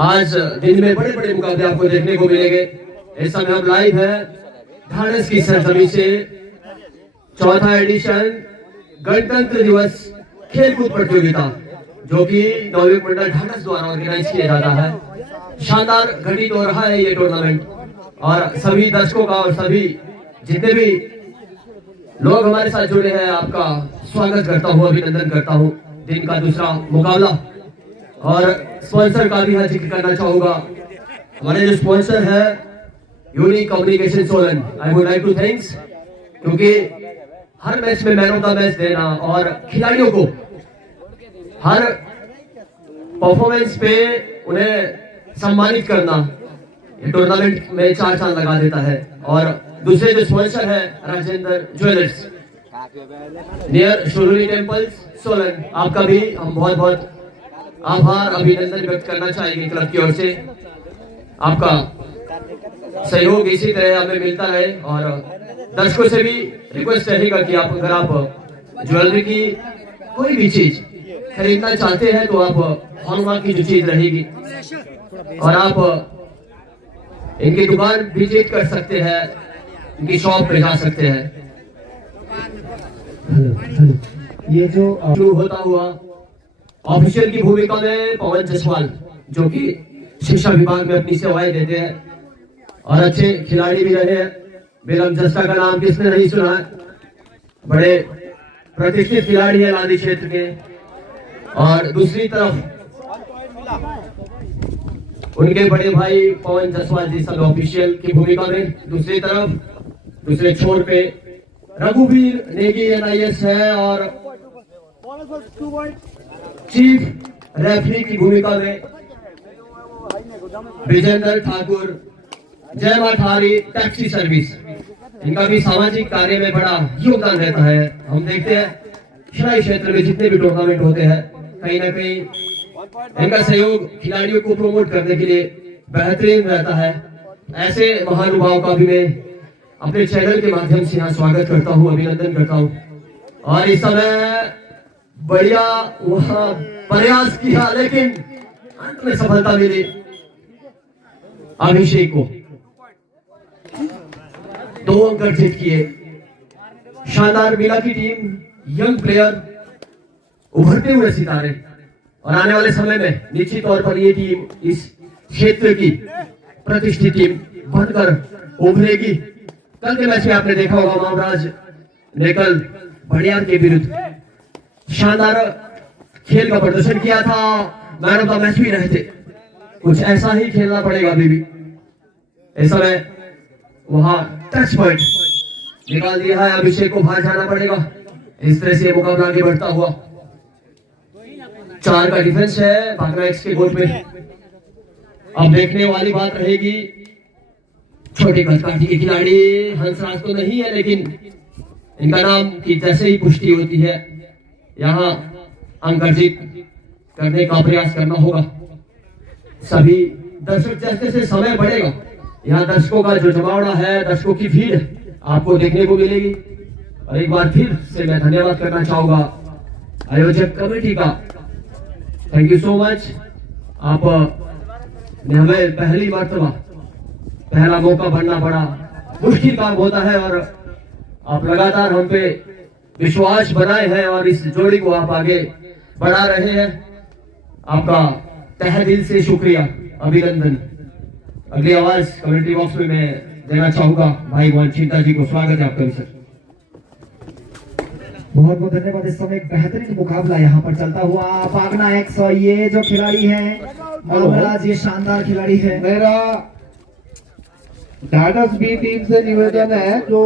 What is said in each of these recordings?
आज दिन में बड़े बड़े मुकाबले आपको देखने को मिलेंगे। इस समय हम लाइव है ढाढ़स की सरजमी से चौथा एडिशन गणतंत्र दिवस खेलकूद प्रतियोगिता जो कि नवयुवक मंडल ढाढ़स द्वारा ऑर्गेनाइज किया जाता है। शानदार घटित हो रहा है ये टूर्नामेंट और सभी दर्शकों का और सभी जितने भी लोग हमारे साथ जुड़े हैं आपका स्वागत करता हूं, अभिनंदन करता हूं। दिन का दूसरा मुकाबला और स्पॉन्सर का भी जिक्र करना चाहूंगा। हमारे जो स्पॉन्सर है unique communication Solan, I would like to thanks, क्योंकि हर मैच में मैन ऑफ द मैच देना और खिलाड़ियों को हर परफॉर्मेंस पे उन्हें सम्मानित करना ये टूर्नामेंट में चार चांद लगा देता है। और दूसरे जो स्पॉन्सर है राजेंद्र ज्वेलर्स नियर शुरुली टेम्पल्स सोलन, आपका भी हम बहुत बहुत आभार अभिनंदन व्यक्त करना चाहेंगे क्लब की ओर से। आपका सहयोग इसी तरह हमें मिलता रहे और दर्शकों से भी रिक्वेस्ट रहेगा कि आप अगर आप ज्वेलरी की कोई भी चीज खरीदना चाहते हैं तो आप हॉलमार्क की जो चीज रहेगी और आप इनकी दुकान विजिट कर सकते हैं, इनकी शॉप पे जा सकते हैं। ये जो शुरू होता हुआ ऑफिशियल की भूमिका में पवन जसवाल जो कि शिक्षा विभाग में अपनी सेवाएं देते हैं और अच्छे खिलाड़ी भी रहे हैं। बेलम जस्ता का नाम किसने नहीं सुना है, बड़े प्रतिष्ठित खिलाड़ी है लादी क्षेत्र के। और दूसरी तरफ उनके बड़े भाई पवन जसवाल जी सब ऑफिशियल की भूमिका में, दूसरी तरफ दूसरे छोर पे रघुवीर नेगी NIS है और चीफ रेफरी की भूमिका में विजेंद्र ठाकुर, जय माठारी टैक्सी सर्विस। इनका भी सामाजिक कार्य में बड़ा योगदान रहता है। हम देखते हैं खिलाई क्षेत्र में जितने भी टूर्नामेंट होते हैं कहीं ना कहीं इनका सहयोग खिलाड़ियों को प्रमोट करने के लिए बेहतरीन रहता है। ऐसे महानुभाव का भी मैं अपने चैनल के माध्यम से यहाँ स्वागत करता हूँ, अभिनंदन करता हूँ। और इस समय बढ़िया वहां प्रयास किया लेकिन अंत में सफलता मिली अभिषेक को, 2 अंक अर्जित किए। शानदार मिला की टीम, यंग प्लेयर, उभरते हुए सितारे और आने वाले समय में निश्चित तौर पर ये टीम इस क्षेत्र की प्रतिष्ठित टीम बनकर उभरेगी। कल के मैच में आपने देखा होगा मामराज ने कल भड़ियार के विरुद्ध शानदार खेल का प्रदर्शन किया था, मैन ऑफ द मैच भी रहे थे। कुछ ऐसा ही खेलना पड़ेगा अभी भी। इस समय वहां टच पॉइंट निकाल दिया है, अभिषेक को बाहर जाना पड़ेगा। इस तरह से मुकाबला आगे बढ़ता हुआ 4 का डिफेंस है भागना एक्स के गोल पे। अब देखने वाली बात रहेगी छोटे कदकाठी के खिलाड़ी हंसराज तो नहीं है लेकिन इनका नाम की जैसे ही पुष्टि होती है यहाँ अंक अर्जित करने का प्रयास करना होगा। सभी दर्शक जैसे जैसे समय बढ़ेगा यहाँ दर्शकों का जो जमावड़ा है, दर्शकों की भीड़ आपको देखने को मिलेगी। और एक बार फिर से मैं धन्यवाद करना चाहूंगा आयोजक कमेटी का। Thank you so much. आप ने हमें पहली मर्तबा पहला मौका बनना बड़ा मुश्किल काम होता है और आप लगातार हम पे विश्वास बनाए हैं और इस जोड़ी को आप आगे बढ़ा रहे हैं। आपका तहे दिल से शुक्रिया, अभिनंदन। अगली आवाज कमेंट्री बॉक्स में मैं देना चाहूंगा भाई मोहन चिंता जी को। स्वागत है आपका सर। बहुत बहुत धन्यवाद। इस समय एक बेहतरीन मुकाबला यहाँ पर चलता हुआ भागना एक्स, ये जो खिलाड़ी है मामराज, ये शानदार खिलाड़ी है। मेरा ढाढ़स बी टीम से निवेदन है जो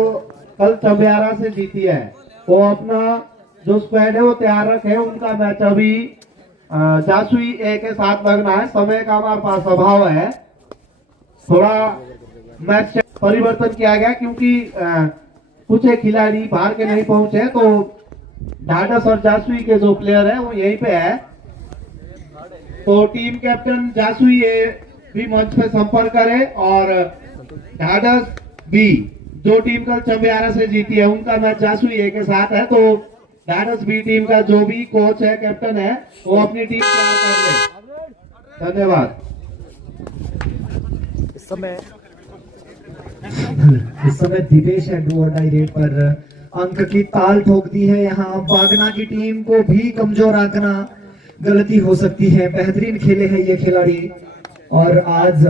कल चबियारा से जीती है वो अपना जो स्क्वाड है वो तैयार रखे। उनका मैच अभी जासुई ए के साथ लगना है। समय का हमारे पास अभाव है, थोड़ा मैच परिवर्तन किया गया क्योंकि कुछ खिलाड़ी बाहर के नहीं पहुंचे तो ढाढ़स और जासुई के जो प्लेयर है वो यहीं पे है। तो टीम कैप्टन जासुई ए भी मंच पे संपर्क करे और ढाढ़स बी जो टीम कल चंबियारा से जीती है उनका मैच जासुई ए के साथ है, तो डायनस बी टीम का जो भी कोच है, कैप्टन है, वो अपनी टीम तैयार कर ले। धन्यवाद। इस समय दिवेश है डू और डाई रेट पर अंक की ताल ठोक दी है। यहाँ बागना की टीम को भी कमजोर आंकना गलती हो सकती है। बेहतरीन खेले हैं ये खिलाड़ी और आज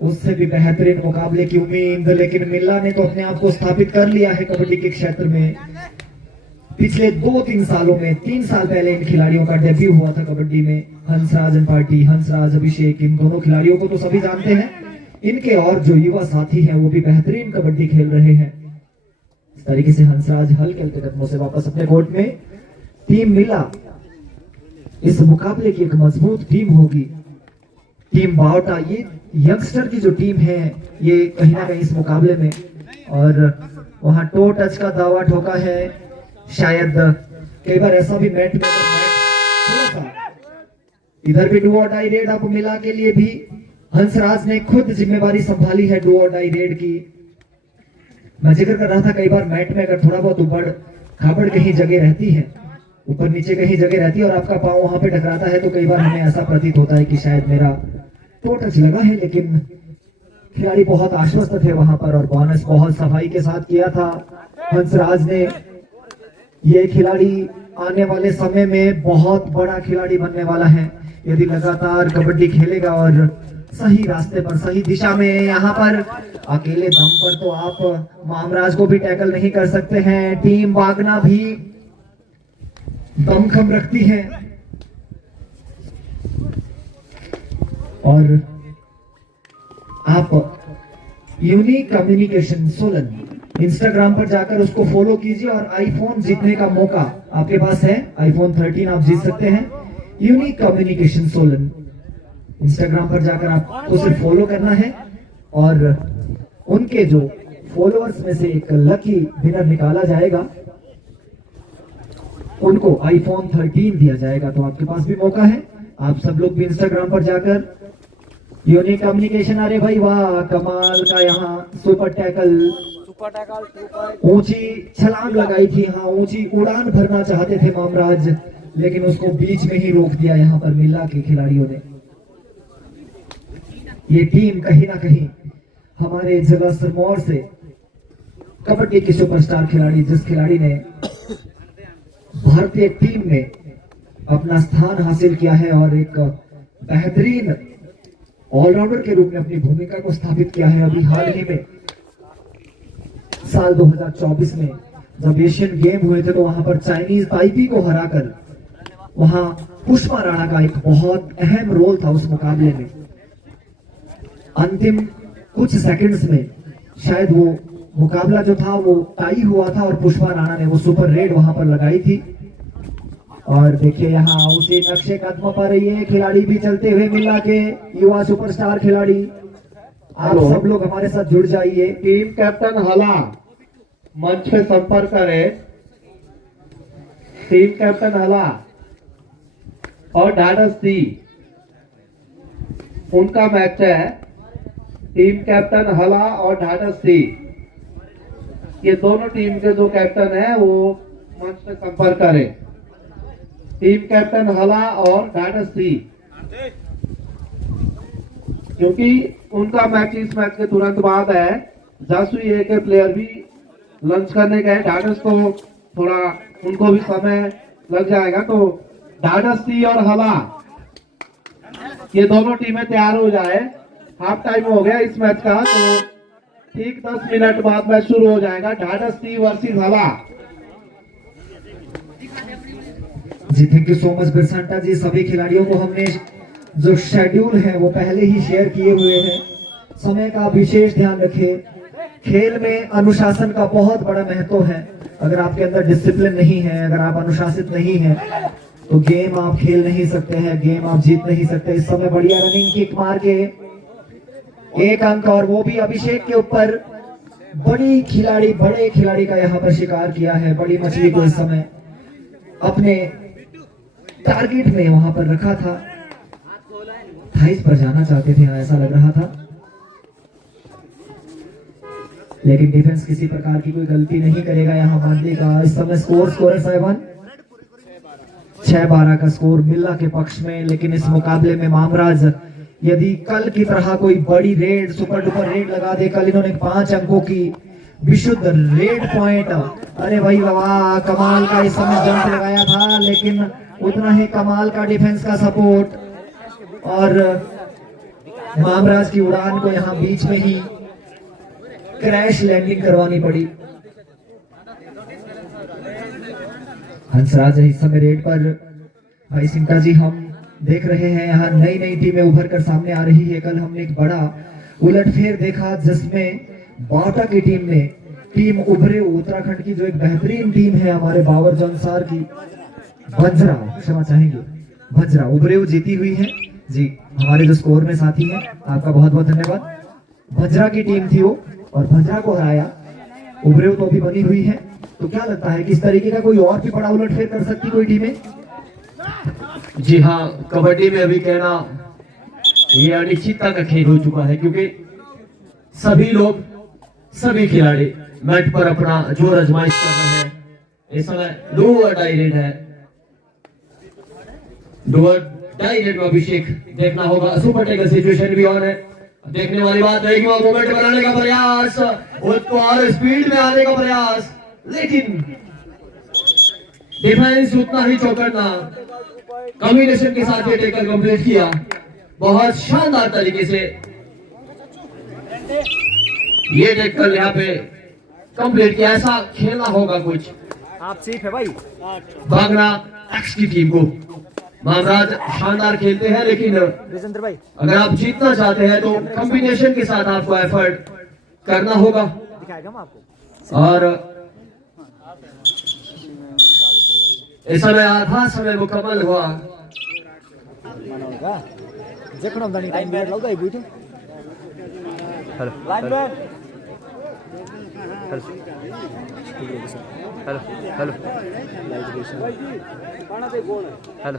उससे भी बेहतरीन मुकाबले की उम्मीद, लेकिन मिल्ला ने तो अपने आप को स्थापित कर लिया है कबड्डी के क्षेत्र में। पिछले 2-3 सालों में, 3 साल पहले इन खिलाड़ियों का डेब्यू हुआ था कबड्डी में। हंसराज एंड पार्टी, हंसराज, अभिषेक, इन दोनों खिलाड़ियों को तो सभी जानते हैं। इनके और जो युवा साथी हैं वो भी बेहतरीन कबड्डी खेल रहे हैं। इस तरीके से हंसराज हल्के कदमों से वापस अपने कोर्ट में। टीम मिला इस मुकाबले की एक मजबूत टीम होगी। टीम बावटा, ये यंगस्टर की जो टीम है, ये कहीं ना कहीं इस मुकाबले में, और वहां टो टच का दावा ठोका है। शायद कई बार ऐसा भी मैच में थोड़ा सा इधर भी डू और डाई रेड अब मिला के लिए भी हंसराज ने खुद जिम्मेवारी संभाली है डू और डाई रेड की। मैं जिक्र कर रहा था कई बार मैट में अगर थोड़ा बहुत उबड़ खाबड़ कहीं जगह रहती है, ऊपर नीचे कहीं जगह रहती है और आपका पांव वहां पे टकराता है, तो कई बार हमें ऐसा प्रतीत होता है कि शायद मेरा टो टच लगा है, लेकिन खिलाड़ी बहुत आश्वस्त थे वहां पर और बोनस बहुत सफाई के साथ किया था हंसराज ने। ये खिलाड़ी आने वाले समय में बहुत बड़ा खिलाड़ी बनने वाला है यदि लगातार कबड्डी खेलेगा और सही रास्ते पर, सही दिशा में। यहाँ पर अकेले दम पर तो आप मामराज को भी टैकल नहीं कर सकते हैं। टीम बागना भी दमखम रखती है और आप यूनिक कम्युनिकेशन सोलन इंस्टाग्राम पर जाकर उसको फॉलो कीजिए और आईफोन जीतने का मौका आपके पास है। आईफोन 13 आप जीत सकते हैं। यूनिक कम्युनिकेशन सोलन इंस्टाग्राम पर जाकर आपको सिर्फ फॉलो करना है और उनके जो फॉलोअर्स में से एक लकी विनर निकाला जाएगा, उनको आईफोन 13 दिया जाएगा। तो आपके पास भी मौका है, आप सब लोग भी इंस्टाग्राम पर जाकर यूनिक कम्युनिकेशन, अरे भाई वाह, कमाल का यहाँ सुपर टैकल, ऊंची छलांग लगाई थी। हाँ, ऊंची उड़ान भरना चाहते थे मामराज, लेकिन उसको बीच में ही रोक दिया यहाँ पर मिला के खिलाड़ियों ने। ये टीम कहीं ना कहीं हमारे जिला सिरमौर से कबड्डी के सुपरस्टार खिलाड़ी, जिस खिलाड़ी ने भारतीय टीम में अपना स्थान हासिल किया है और एक बेहतरीन ऑलराउंडर के रूप में अपनी भूमिका को स्थापित किया है। अभी हाल ही में साल 2024 में जब एशियन गेम हुए थे, तो वहां पर चाइनीज ताइपी को हराकर वहां पुष्पा राणा का एक बहुत अहम रोल था उस मुकाबले में। अंतिम कुछ सेकंड्स में शायद वो मुकाबला जो था वो टाई हुआ था और पुष्पा राणा ने वो सुपर रेड वहां पर लगाई थी। और देखिए यहाँ उसी नक्शे कदम पर ये खिलाड़ी भी चलते हुए मिला के युवा सुपरस्टार खिलाड़ी, आप सब लोग हमारे साथ जुड़ जाइए। टीम कैप्टन हला मंच पे संपर्क करें। टीम कैप्टन हला और ढाढस सी, उनका मैच है। टीम कैप्टन हला और ढाढस सी, ये दोनों टीम के जो कैप्टन है वो मंच पे संपर्क करें। टीम कैप्टन हला और ढाढस सी, क्योंकि उनका मैच इस मैच के तुरंत बाद है। जासुई ए के प्लेयर भी लंच करने गए, ढाढस को थोड़ा उनको भी समय लग जाएगा। तो ढाढस सी और हला, ये दोनों टीमें तैयार हो जाए। हाफ टाइम हो गया इस मैच का, तो ठीक 10 मिनट बाद मैच शुरू हो जाएगा। ढाढस सी वर्सेस हला। जी थैंक यू सो मच बिरसांटा जी। सभी खिलाड़ियों को हमने जो शेड्यूल है वो पहले ही शेयर किए हुए हैं। समय का विशेष ध्यान रखें। खेल में अनुशासन का बहुत बड़ा महत्व है। अगर आपके अंदर डिसिप्लिन नहीं है, अगर आप अनुशासित नहीं हैं, तो गेम आप खेल नहीं सकते हैं, गेम आप जीत नहीं सकते। इस समय बढ़िया रनिंग किक मार के 1 अंक, और वो भी अभिषेक के ऊपर। बड़े खिलाड़ी का यहाँ पर शिकार किया है। बड़ी मछली को इस समय अपने टारगेट में वहां पर रखा था। 28 पर जाना चाहते थे, ऐसा लग रहा था। लेकिन डिफेंस किसी प्रकार की कोई गलती नहीं करेगा यहाँ बांदे का। इस समय स्कोर 6-12 का स्कोर बिल्ला के पक्ष में। लेकिन इस मुकाबले में मामराज यदि कल की तरह कोई बड़ी रेड, सुपर डुपर रेड लगा दे, कल इन्होंने 5 अंकों की विशुद्ध रेड पॉइंट, अरे भाई वाह, कमाल का इस समय जंप लगाया था, लेकिन उतना ही कमाल का डिफेंस का सपोर्ट और मामराज की उड़ान को यहाँ बीच में ही क्रैश लैंडिंग करवानी पड़ी। हंसराज है इस समय रेड पर। भाई सिंटा जी, हम देख रहे हैं यहाँ नई नई टीमें उभर कर सामने आ रही है। कल हमने एक बड़ा उलटफेर देखा जिसमें बाटा की टीम उभरे उत्तराखंड की जो एक बेहतरीन टीम है हमारे बाबर जंसार की, वज्रा, क्षमा चाहेंगे, वज्रा उभरे वो जीती हुई है जी। हमारे जो स्कोर में साथी हैं, आपका बहुत बहुत धन्यवाद। वज्रा की टीम थी वो और वज्रा को हराया। उभरे तो अभी बनी हुई है, तो क्या लगता है कि इस तरीके का कोई और भी बड़ा उलटफेर कर सकती कोई टीमें? जी हाँ, कबड्डी में अभी कहना ये अनिश्चितता का खेल हो चुका है, क्योंकि सभी लोग, सभी खिलाड़ी मैट पर अपना जोर आजमाइश कर रहे हैं। इस समय डू और डाई रेड है। डू और डाई रेड में अभिषेक देखना होगा। सुपर टेकल सिचुएशन भी ऑन है। देखने वाली बात रहेगी वहां मोमेंट बनाने का प्रयास, और स्पीड में आने का प्रयास, लेकिन डिफेंस उतना ही चौकन्ना। कॉम्बिनेशन के साथ ये टेकल कंप्लीट किया, बहुत शानदार तरीके से ये टेकल यहाँ पे कंप्लीट किया। ऐसा खेलना होगा कुछ। आप सेफ है भाई। भागना एक्स की टीम को। मामराज शानदार खेलते हैं, लेकिन राजेंद्र भाई, अगर आप जीतना चाहते हैं तो कॉम्बिनेशन के साथ आपको एफर्ट करना होगा। दिखाएगा मैं आपको। और इस समय आधा समय मुकम्मल हुआ। देखो ना टाइम बिगड़ लगा एक beat. Hello lineman, hello hello hello hello,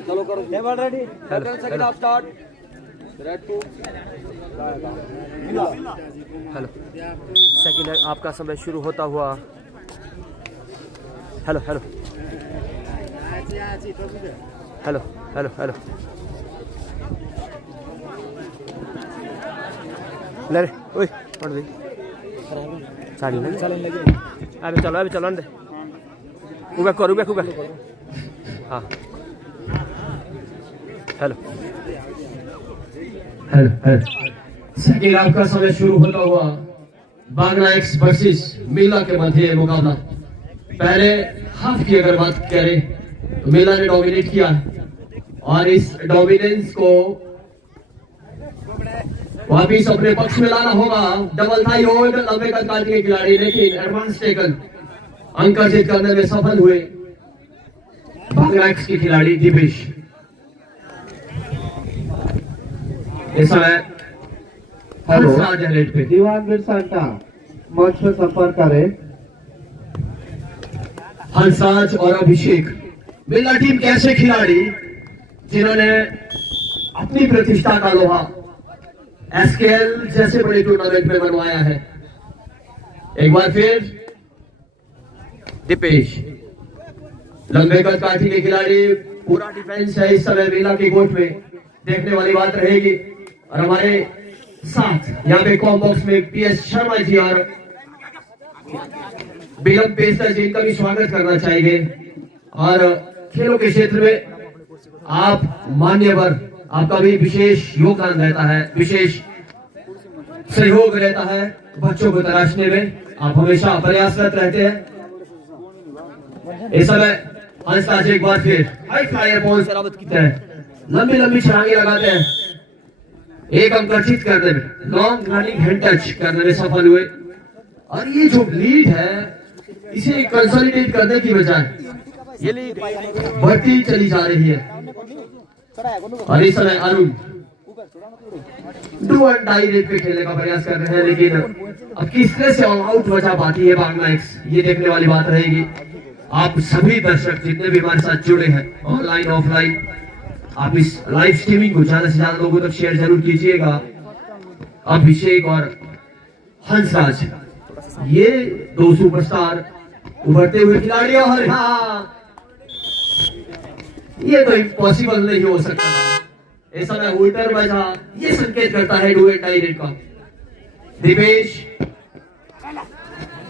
चलो करो, ready, second half start, raid two, hello, second आपका समय शुरू होता हुआ। Hello hello hello hello hello, ले रे ओए पड़ गई साड़ी में चलन लगे। अबे चलो दे, उबे कर हाँ। हेलो सेकंड हाफ का समय शुरू होता हुआ। बागना एक्स वर्सेस मेला के मध्य मुकाबला। पहले हाफ की अगर बात करें तो मेला ने डोमिनेट किया और इस डोमिनेंस को वापिस अपने पक्ष में लाना होगा। डबल थाई होल्ड, लंबे कद काट के खिलाड़ी, लेकिन एडवांस टेकल अंक अर्जित करने में सफल हुए बागना एक्स के खिलाड़ी दिपेश। इस समय हेलो, दीवानवीर सांता मंच पे संपर्क करें। हंसराज और अभिषेक बिल्ला टीम के ऐसे खिलाड़ी जिन्होंने अपनी प्रतिष्ठा का लोहा एसकेएल जैसे बड़े टूर्नामेंट में बनवाया है। एक बार फिर दिपेश, लंबे कद काठी के खिलाड़ी, पूरा डिफेंस है इस समय बिल्ला की कोर्ट में। देखने वाली बात रहेगी। और हमारे साथ यहाँ पे कॉम बॉक्स में पीएस शर्मा जी और बेगम पेस्टर जी का भी स्वागत करना चाहिए। और खेलों के क्षेत्र में आप मान्यवर, आपका भी विशेष योगदान रहता है, विशेष सहयोग रहता है बच्चों को तराशने में। आप हमेशा प्रयासरत रहते हैं। इस समय हंसराज एक बार फिर हाई फ्लायर बॉल शराबत की तरह लंबी लंबी छलांगे लगाते हैं। एक अंक अर्जित करने में, लॉन्ग रनिंग हैंड टच करने में सफल हुए। और ये जो लीड है इसे कंसोलिडेट करने की बजाय ये लीड बढ़ती चली जा रही है। और इस समय Arun do and die raid पे खेलने का प्रयास कर रहे हैं, लेकिन अब किस तरह से ऑल आउट बचा पाती है बागना एक्स, ये देखने वाली बात रहेगी। आप सभी दर्शक जितने भी हमारे साथ जुड़े हैं ऑनलाइन ऑफलाइन, आप इस लाइव स्ट्रीमिंग को ज्यादा से ज्यादा लोगों तक शेयर जरूर कीजिएगा। अभिषेक और हंसराज, ये दो सुपरस्टार उभरते हुए खिलाड़ी। और हाँ, ये तो इम्पॉसिबल नहीं हो सकता था। इस समय होल्टर बजा, ये संकेत करता है डू एंड डाई रेड का। दिपेश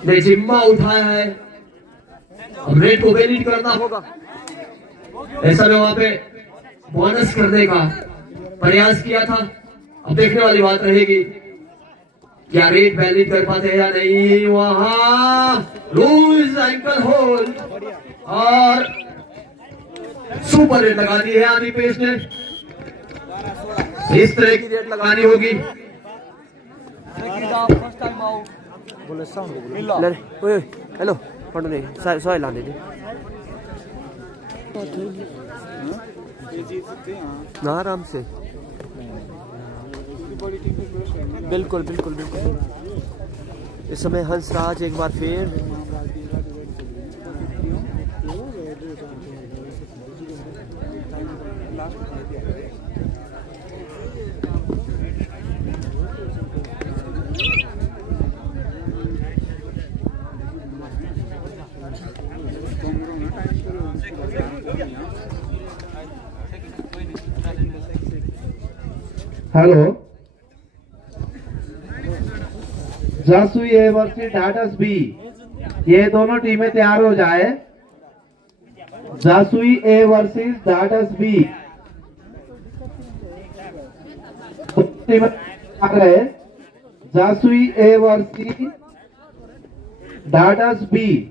ने जिम्मा उठाया है, अब रेड को वेलिड करना होगा। ऐसा में वहां पे बोनस करने का प्रयास किया था। अब देखने वाली बात रहेगी क्या रेड वैलिड कर पाते हैं या नहीं। वहां लूज एंकल होल्ड और सुपर रेड लगा दी है दिपेश ने। इस तरह की रेड लगानी होगी। हेलो पढ़ नहीं सॉरी ला दीजिए ना आराम से। बिल्कुल बिल्कुल बिल्कुल। इस समय हंसराज एक बार फिर हेलो, जासुई ए वर्सेस टाटस बी, ये दोनों टीमें तैयार हो जाए। जासुई ए वर्सेस टाटस बी, टीमें तैयार है। जासुई ए वर्सेस टाटस बी।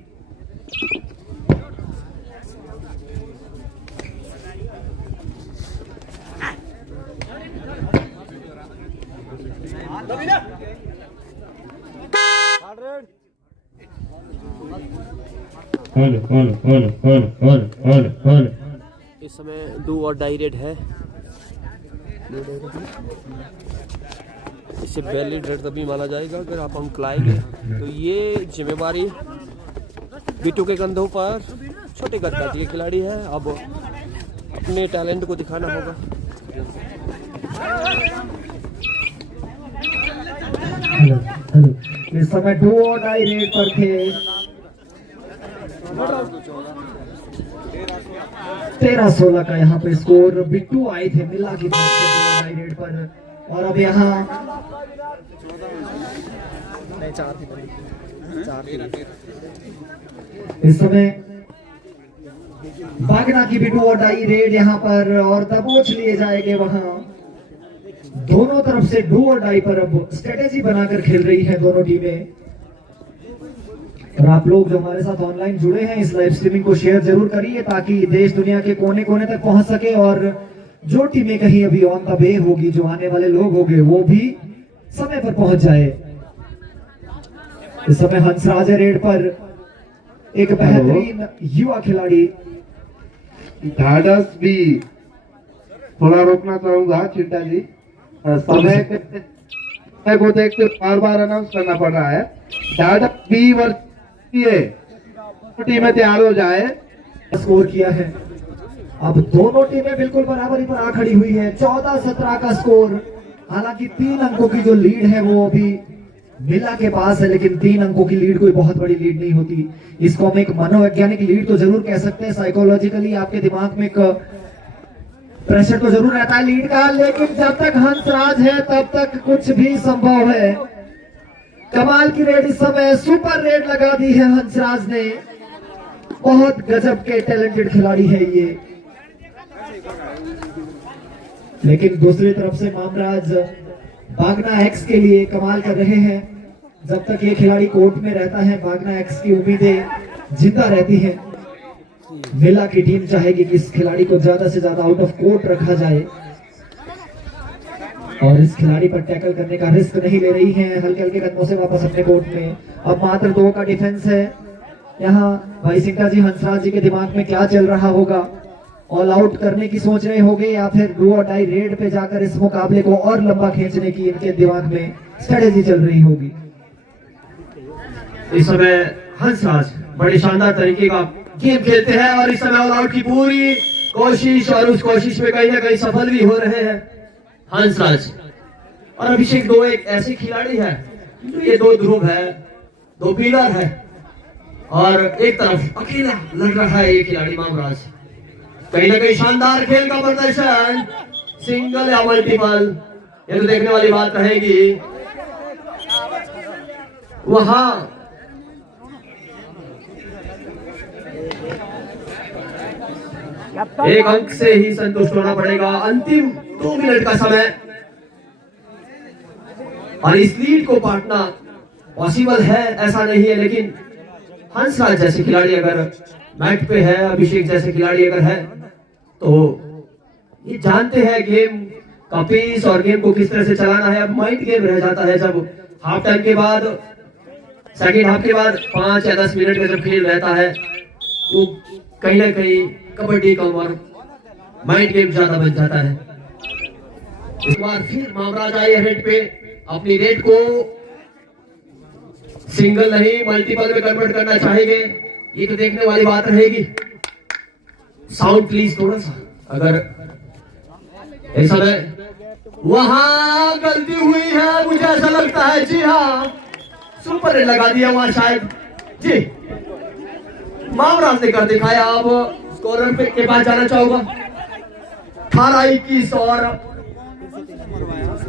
इस समय डू और डाई रेड है। इसे वैलिड रेड तभी माना जाएगा अगर आप अंक लाएंगे। तो ये जिम्मेवारी बिट्टू के कंधों पर छोटे गद्दाती के खिलाड़ी है। अब अपने टैलेंट को दिखाना होगा। हेलो, इस समय डू और डाई रेड पर थे। 13-16 का यहाँ पे स्कोर। बिट्टू आए थे मिला की तरफ से डू और डाई रेड पर। और अब यहाँ इस समय भागना की भी डू और डाई रेड यहाँ पर, और दबोच लिए जाएंगे वहां। दोनों तरफ से डू और डाई पर अब स्ट्रेटेजी बनाकर खेल रही है दोनों टीमें। और आप लोग जो हमारे साथ ऑनलाइन जुड़े हैं, इस लाइव स्ट्रीमिंग को शेयर जरूर करिए ताकि देश दुनिया के कोने कोने तक पहुंच सके। और जो टीमें कहीं अभी ऑन द वे होगी, जो आने वाले लोग होंगे, वो भी समय पर पहुंच जाए। इस समय हंसराज रेड पर एक बेहतरीन युवा खिलाड़ी। टाटस बी, थोड़ा रोकना चाहूंगा चिंता जी, समय को देखते बार बार अनाउंस करना पड़ रहा है। टाटस बी वर्सेस टीमें तैयार हो जाए। स्कोर किया है। अब दोनों टीमें बिल्कुल बराबरी पर आ खड़ी हुई है। 14-17 का स्कोर। हालांकि 3 अंकों की जो लीड है वो अभी मिला के पास है, लेकिन 3 अंकों की लीड कोई बहुत बड़ी लीड नहीं होती। इसको हम एक मनोवैज्ञानिक लीड तो जरूर कह सकते हैं। साइकोलॉजिकली आपके दिमाग में एक प्रेशर तो जरूर रहता है लीड का, लेकिन जब तक हंसराज है तब तक कुछ भी संभव है। कमाल की रेड इस समय, सुपर रेड लगा दी है हंसराज ने। बहुत गजब के टैलेंटेड खिलाड़ी है ये। लेकिन दूसरी तरफ से मामराज भागना एक्स के लिए कमाल कर रहे हैं। जब तक ये खिलाड़ी कोर्ट में रहता है, भागना एक्स की उम्मीदें जिंदा रहती हैं। मिला की टीम चाहेगी कि इस खिलाड़ी को ज्यादा से ज्यादा आउट ऑफ कोर्ट रखा जाए और इस खिलाड़ी पर टैकल करने का रिस्क नहीं ले रही है। हल्के हल्के कदमों से वापस अपने कोर्ट में। अब मात्र 2 का डिफेंस है। यहाँ भाई सिंघा जी, हंसराज जी के दिमाग में क्या चल रहा होगा? ऑल आउट करने की सोच रहे होंगे या फिर डू और डाई रेड पे जाकर इस मुकाबले को और लंबा खींचने की इनके दिमाग में स्ट्रेटेजी चल रही होगी। इस समय हंसराज बड़े शानदार तरीके का गेम खेलते हैं और इस समय ऑल आउट की पूरी कोशिश, और उस कोशिश में कहीं ना कहीं सफल भी हो रहे हैं हंसराज। और अभिषेक दो एक ऐसे खिलाड़ी है, ये दो ध्रुव है, दो पिलर है और एक तरफ अकेला लड़ रहा है ये खिलाड़ी मामराज। कहीं ना कहीं शानदार खेल का प्रदर्शन, सिंगल या मल्टीपल, ये तो देखने वाली बात रहेगी। वहां एक अंक से ही संतुष्ट होना पड़ेगा। अंतिम 2 मिनट का समय और इस लीड को बांटना पॉसिबल है ऐसा नहीं है, लेकिन हंसराज जैसे खिलाड़ी अगर मैट पे है, अभिषेक जैसे खिलाड़ी अगर है, तो ये जानते हैं गेम का पेस और गेम को किस तरह से चलाना है। अब माइंड गेम रह जाता है जब हाफ टाइम के बाद, सेकेंड हाफ के बाद 5 या 10 मिनट में जब खेल रहता है, वो कहीं ना कहीं कबड्डी का और माइंड गेम ज्यादा बन जाता है। इस बार फिर मामराज आए रेड पे, अपनी रेड को सिंगल नहीं मल्टीपल में कन्वर्ट करना चाहेंगे, ये तो देखने वाली बात रहेगी। साउंड प्लीज थोड़ा सा, अगर इस समय वहां गलती हुई है मुझे ऐसा लगता है। जी हाँ, सुपर रेड लगा दिया वहां शायद जी, मामराज ने कर दिखाया। अब स्कोरर पे के पास जाना चाहूंगा। 18-21 और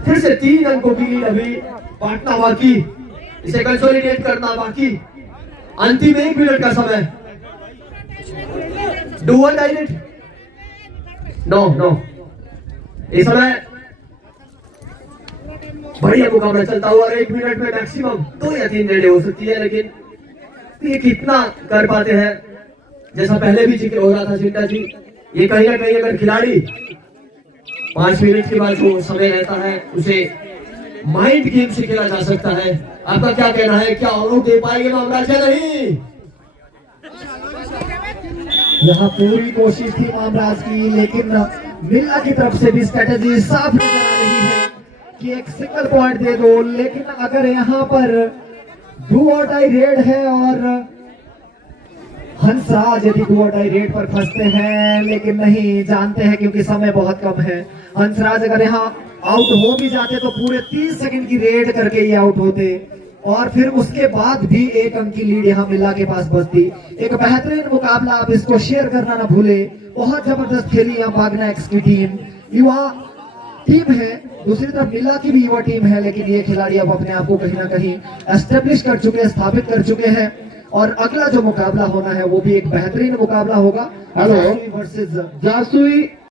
फिर से 3 अंकों की लीड अभी बांटना बाकी, इसे कंसोलिडेट करना बाकी। अंतिम 1 मिनट का समय। डू वन डायरेक्ट, नो इस समय बढ़िया मुकाबला चलता हुआ। 1 मिनट में मैक्सिमम 2 या 3 रेड हो सकती है, लेकिन ये कितना कर पाते हैं, जैसा पहले भी जिक्र हो रहा था चिंता जी, ये कहीं ना कहीं अगर खिलाड़ी 5 मिनट के बाद जो समय रहता है उसे माइंड गेम से खेला जा सकता है। आपका क्या कहना है, क्या ऑल आउट दे पाएंगे मामराज या नहीं? यहाँ पूरी कोशिश थी मामराज की, लेकिन मिल्ला की तरफ से भी स्ट्रेटेजी साफ नजर आ रही है कि एक सिंगल पॉइंट दे दो। लेकिन अगर यहाँ पर डू और डाई रेड है और हंसराज यदि डू और डाई रेड पर फंसते हैं, लेकिन नहीं जानते हैं क्योंकि समय बहुत कम है। हंसराज अगर यहाँ आउट हो भी जाते तो पूरे 30 सेकंड की रेड करके ये आउट होते और फिर उसके बाद भी 1 अंक की लीड यहाँ मिल्ला के पास बचती। एक बेहतरीन मुकाबला, आप इसको शेयर करना ना भूले। बहुत जबरदस्त खेली यहाँ बागना एक्स की टीम, युवा टीम है, दूसरी तरफ मिल्ला की भी युवा टीम है, लेकिन ये खिलाड़ी अब अपने आप को कहीं ना कहीं एस्टेब्लिश कर चुके हैं, स्थापित कर चुके हैं। और अगला जो मुकाबला होना है वो भी एक बेहतरीन मुकाबला होगा। Hello versus जासुई